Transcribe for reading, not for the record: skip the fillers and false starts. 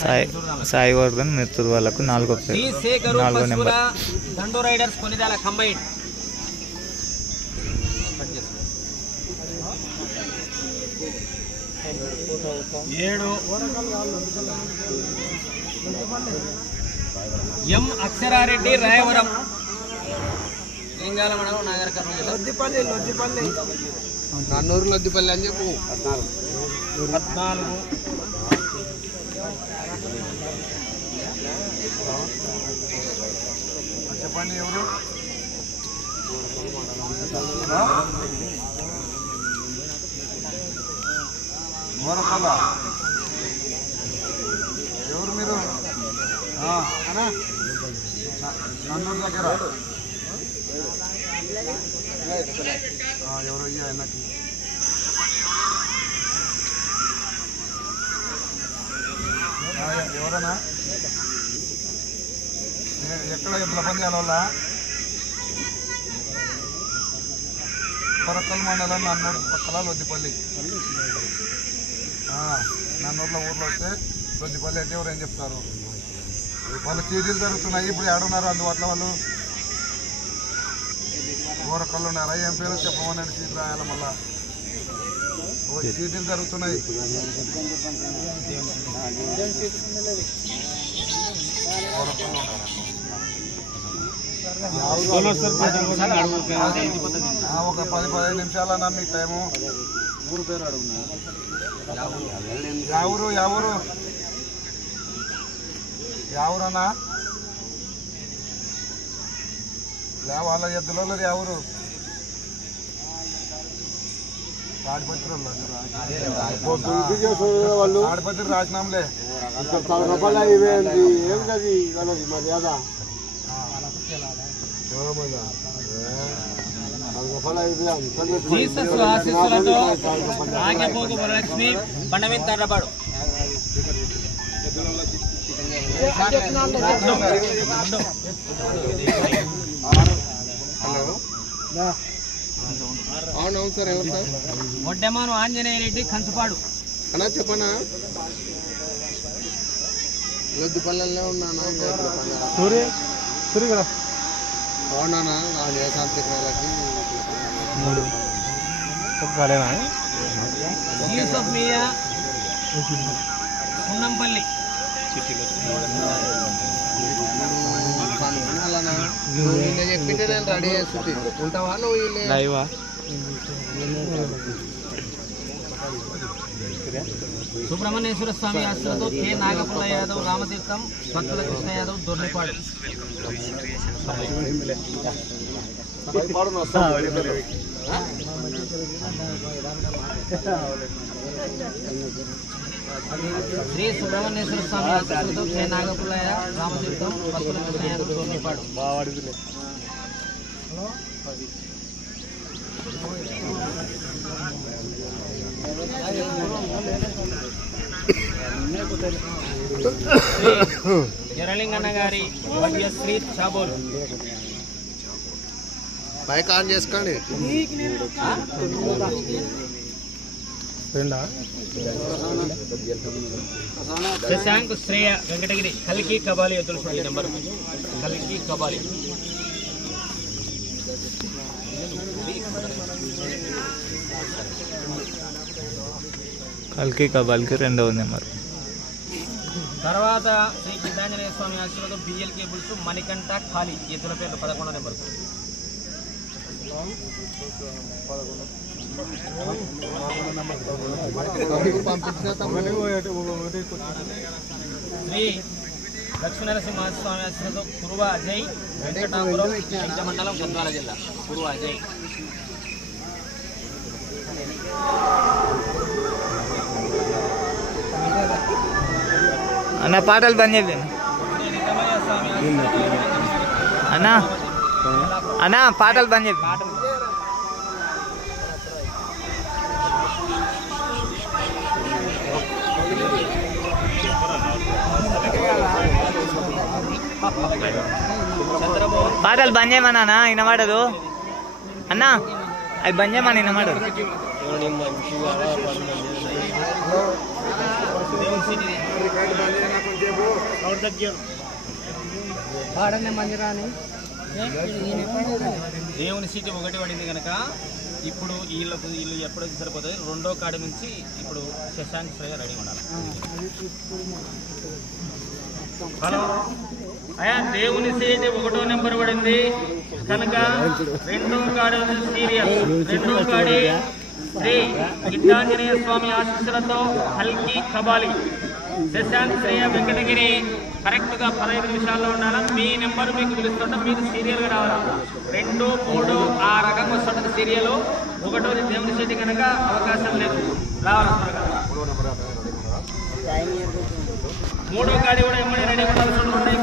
సాయి వర్ధన్ మిత్తూరు వాళ్ళకు 4వ నెంబర్. దండు riders Konidela combine 7 ఎం అక్షరారెడ్డి రాయవరం లింగాల మండలం నాగర్ కర్నూలు నన్నూరు లొద్దిపల్లి అని చెప్పు 14 చెప్పండి ఎవరు ఎవరు మీరు నన్నూరు దగ్గర ఎవరు అయ్యా ఆయనకి ఎవరన్నా ఎక్కడ ఎట్లా పంద్యాల వల్ల కొరకల్ మండలం నన్నూరు పక్కల లొద్దిపల్లి నన్నూరులో ఊర్లో వస్తే లొద్దిపల్లి అంటే ఎవరు ఏం చెప్తారు వాళ్ళు చీటీలు జరుగుతున్నాయి ఇప్పుడు ఏడున్నారు అందుబాటులో వాళ్ళు ఊరకళ్ళు ఉన్నారా ఏం పేరు చెప్పమనండి చీటీ రాయాలి మళ్ళా చీటీలు జరుగుతున్నాయి ఒక 10-15 నిమిషాలన్నా మీ టైము ఊరు పేరు అడుగున్నా ఎవరన్నా వాళ్ళ ఎద్దులో ఎవరు తాడిపత్రి తాడిపత్రి రాసినాంలే అవును సార్ ఎవరు సార్ మొడ్డెమాను ఆంజనేయ రెడ్డి కంచుపాడు అన్నా చెప్పనా లొద్దుపల్లెల్లో ఉన్నానా అవునా శాంతి ఉన్నంపల్లి చెప్పింటే నేను రెడీ చేస్తుంది ఉంటావా నువ్వు సుబ్రహ్మణ్యేశ్వర స్వామి ఆశ్రమంతో కె నాగపుల్ల యాదవ్ రామతీర్థం భక్తుల కృష్ణ యాదవ్ దొర్నిపాడు శ్రీ సుబ్రహ్మణ్యేశ్వర స్వామి ఆశ్రమంతో కె నాగపుల్ల రామతీర్థం భక్తుల కృష్ణ యాదవ్ దొర్నిపాడు జరలింగన్న గారి శ్రీ చాబోలు బైక్ ఆన్ చేసుకోండి శశాంక్ శ్రేయ వెంకటగిరి కల్కి కబాలి ఎద్దుల నెంబర్ కల్కి కబాలి కల్కి కబాల్కి 2వ నెంబర్. తర్వాత శ్రీ గీతాంజనేయ స్వామి ఆశీర్వాదం బిఎల్ కేబుల్స్ మణికంఠ ఖాళీ ఎద్దుల పేర్లు 11వ నెంబర్. శ్రీ లక్ష్మీనరసింహస్వామి ఆశీర్వాదం కురువ అజయ్ వెంకటాపురం మండలం గద్వాల జిల్లా కురువ అజయ్. అన్న పాటలు బంద్ చేయండి అన్నా అన్నా పాటలు బంద్ చేయండి. పాటలు బంద్ చేయమన్నా వినబడదు అన్నా అవి బంద్ చేయమని వినబడదు. దేవుని దేవుని సీటు ఒకటి పడింది కనుక ఇప్పుడు వీళ్ళు ఎప్పుడు సరిపోతుంది. రెండో కాడి నుంచి ఇప్పుడు శశాంక్ శ్రేయ రెడీ ఉండాలి. హలో అయ్యా, దేవుని సీటు 1వ నెంబర్ పడింది కనుక 2వ కాడి సీరియల్ 2వ కాడి శ్రీ గిడ్డాంజనేయ స్వామి ఆశీస్సులతో హల్కీ కబాలి శశాంక్ శ్రేయ వెంకటగిరి కరెక్ట్ గా 15 నిమిషాల్లో ఉండాలా. మీ నెంబర్ మీకు పిలుస్తుంటాం, మీరు సీరియల్ గా రావాలా. 2, 3 ఆ రకంగా వస్తుంటది సీరియల్. 1వది దేవుని సీటు కనుక అవకాశం లేదు, రావాలా. 3వ కాడి కూడా ఎమ్మడి రెడీ ఉండాల్సి ఉంటుంది.